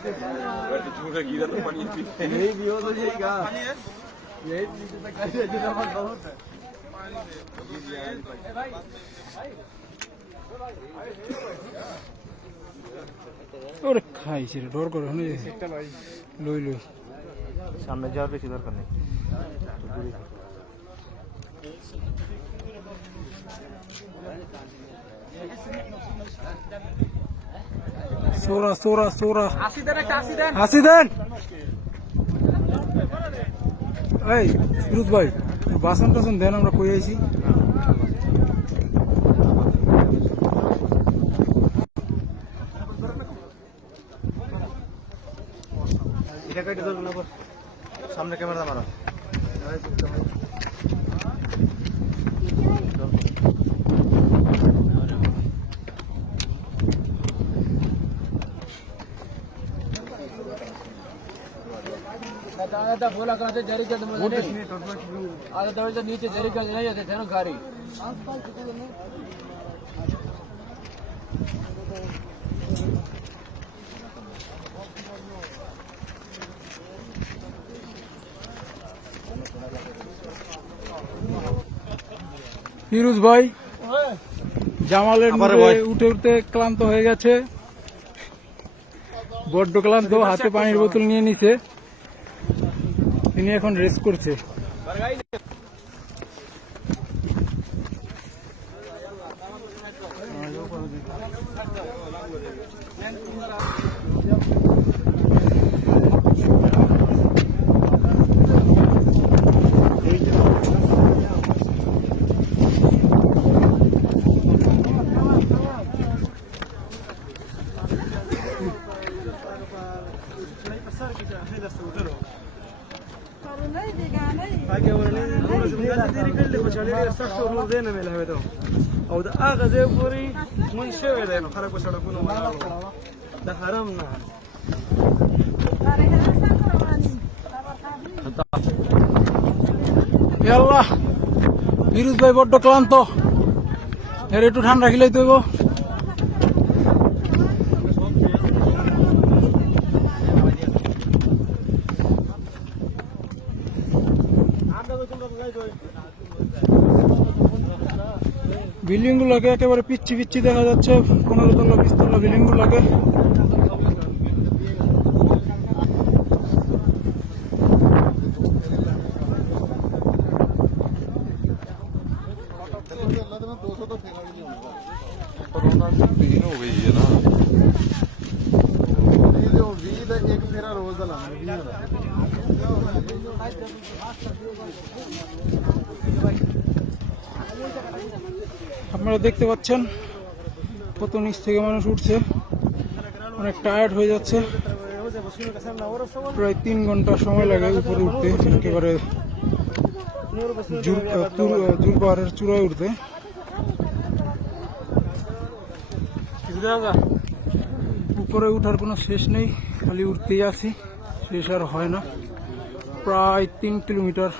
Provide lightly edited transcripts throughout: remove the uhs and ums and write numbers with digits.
यही भी हो तो यही कहा यही बहुत है। ওরে খাইছে রে ডর করে হনে লই লই সামনে যাওয়ার বেশি দরকার নেই। সোরা সোরা সোরা হাসি দেন এই ফিরোজ ভাই বাসন টাসন দেন আমরা কই আইছি এটা কেটে ধরুন না সামনে ক্যামেরা মারো बोला करते जरी कर आधा दवाई तो नीचे जरी कर नहीं जाते थे ना गाड़ी ফিরোজ ভাই জামালের উঠে উঠতে ক্লান্ত হয়ে গেছে বড্ড ক্লান্ত হাতে পানির বোতল নিয়ে নিছে তিনি এখন রেস্ট করছে او د هغه ځای پورې مونږ شوی دی نو خلک په سړکونو ولاړ د حرم نه আল্লাহ ফিরোজ ভাই বড্ড ক্লান্ত এর একটু ঠান্ডা খেলেই দেবো বিল্ডিং গুলোকে একেবারে পিচ্ছি পিচ্ছি দেখা যাচ্ছে 15 তলা 20 তলা বিল্ডিং গুলোকে আপনারা দেখতে পাচ্ছেন কত নিচ থেকে মানুষ উঠছে অনেক টায়ার্ড হয়ে যাচ্ছে প্রায় 3 ঘন্টা সময় লাগে উপরে উঠতে একেবারে জুর পাহাড়ের চূড়ায় উঠতে উপরে উঠার কোনো শেষ নেই খালি উঠতেই আছি শেষ আর হয় না প্রায় 3 কিলোমিটার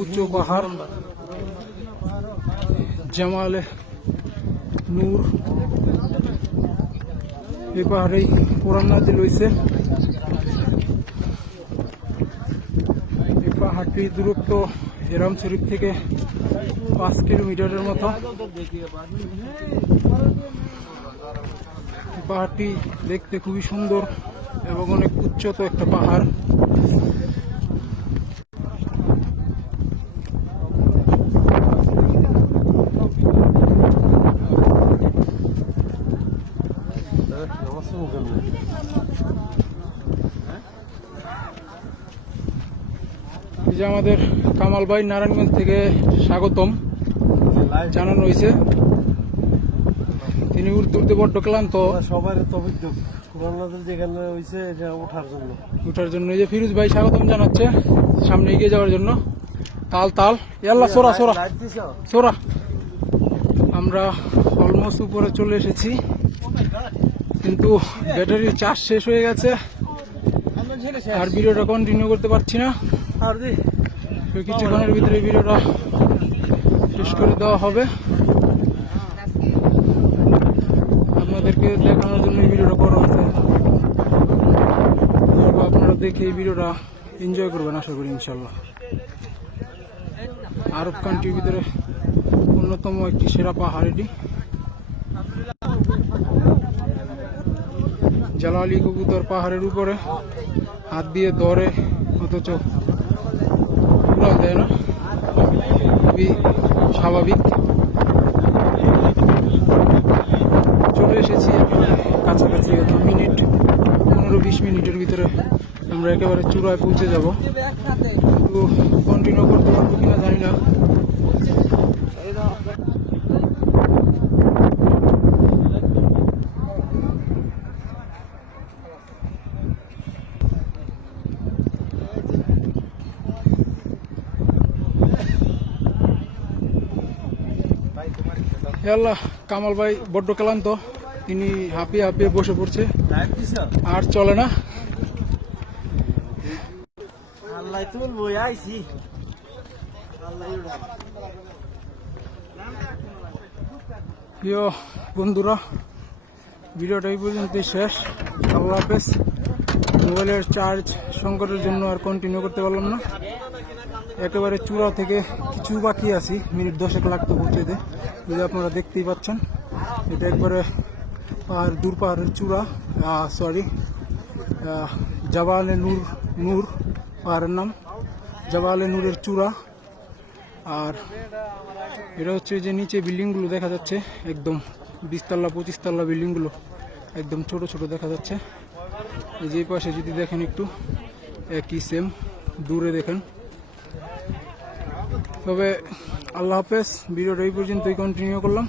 উঁচু পাহাড় জামালে নূর এই পাহাড়েই কোরআন নাজিল হইছে এই পাহাড়টির দূরত্ব হেরাম শরীফ থেকে 5 কিলোমিটারের মতো পাহাড়টি দেখতে খুবই সুন্দর এবং অনেক উচ্চত একটা পাহাড় এই যে আমাদের কামাল ভাই নারায়ণগঞ্জ থেকে স্বাগতম জানানো হয়েছে তিনি উঠতে উঠতে বড্ড ক্লান্ত সবার তবিদ্য যেখানে হয়েছে ওঠার জন্য এই যে ফিরোজ ভাই স্বাগতম জানাচ্ছে সামনে এগিয়ে যাওয়ার জন্য তাল তাল ইয়াল্লা সোরা সোরা সোরা আমরা অলমোস্ট উপরে চলে এসেছি কিন্তু ব্যাটারির চার্জ শেষ হয়ে গেছে আর ভিডিওটা কন্টিনিউ করতে পারছি না আর কিছুক্ষণের ভিতরে ভিডিওটা শেষ করে দেওয়া হবে আপনাদেরকে দেখানোর জন্য ভিডিওটা করা হচ্ছে আপনারা দেখে এই ভিডিওটা এনজয় করবেন আশা করি ইনশাল্লাহ। আরব কান্ট্রির ভিতরে অন্যতম একটি সেরা পাহাড় এটি। জালালি কবুতর পাহাড়ের উপরে হাত দিয়ে ধরে অথচ উড়াল দেয় না, খুবই স্বাভাবিক। চলে এসেছি একেবারে কাছাকাছি, মিনিট 15-20 মিনিটের ভিতরে আমরা একেবারে চূড়ায় পৌঁছে যাব। তো কন্টিনিউ করতে পারবো কিনা জানি না। আল্লাহ, কামাল ভাই বড্ড ক্লান্ত, তিনি হাঁপিয়ে হাঁপিয়ে বসে পড়ছে, আর চলে না। প্রিয় বন্ধুরা, ভিডিওটা এই পর্যন্তই শেষ। আল্লাহ হাফেজ। মোবাইলের চার্জ সংকটের জন্য আর কন্টিনিউ করতে পারলাম না। একেবারে চূড়া থেকে কিছু বাকি আছি, মিনিট 10 লাগতো পৌঁছাতে। যদি আপনারা দেখতেই পাচ্ছেন, এটা একবারে পাহাড়, দূর পাহাড়ের চূড়া, সরি জাবালে নূর পাহাড়ের নাম, জাবালে নূরের চূড়া। আর এটা হচ্ছে যে নিচে বিল্ডিংগুলো দেখা যাচ্ছে, একদম 20 তলা 25 তলা বিল্ডিংগুলো একদম ছোট ছোট দেখা যাচ্ছে। এই যে পাশে যদি দেখেন একটু একই সেম, দূরে দেখেন। তবে আল্লাহ হাফেজ। ভিডিওটা এই পর্যন্তই কন্টিনিউ করলাম,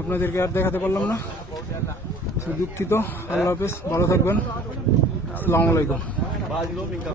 আপনাদেরকে আর দেখাতে পারলাম না, দুঃখিত। আল্লাহ হাফেজ, ভালো থাকবেন। আসসালামু আলাইকুম।